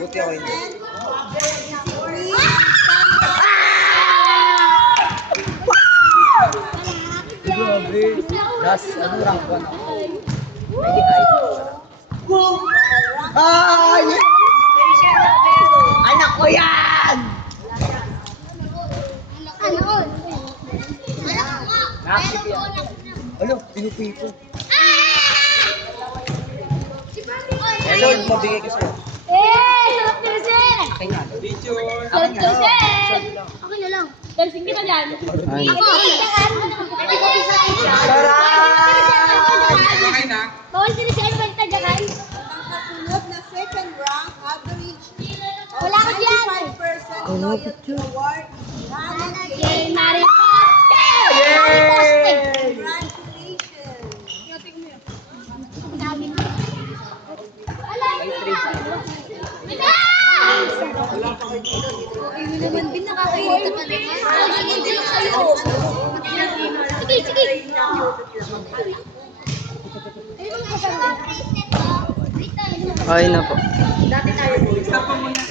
Buti ako hindi. Grabe. Last, rank 1 ako. Hindi high. Ay! Anak ko yan! Nakasip yan. Ano? Pinupipo. Hello, mabigay ko sa'yo. Sarap na rin! Akin nga. Sarap na rin! Ako na lang. Dancing kita dyan. Ay. Ako! Bawal sila si Edward Tajakan. Kasunod na second rank, average Wala ka dyan! 5% loyalty award. Yay, Mari Poste! Mari Poste! Congratulations! Ay, naman din nakakainit ka naman. Hindi lang kayo. Sige, sige. Ay na po. Dati tayo. Stop mo muna.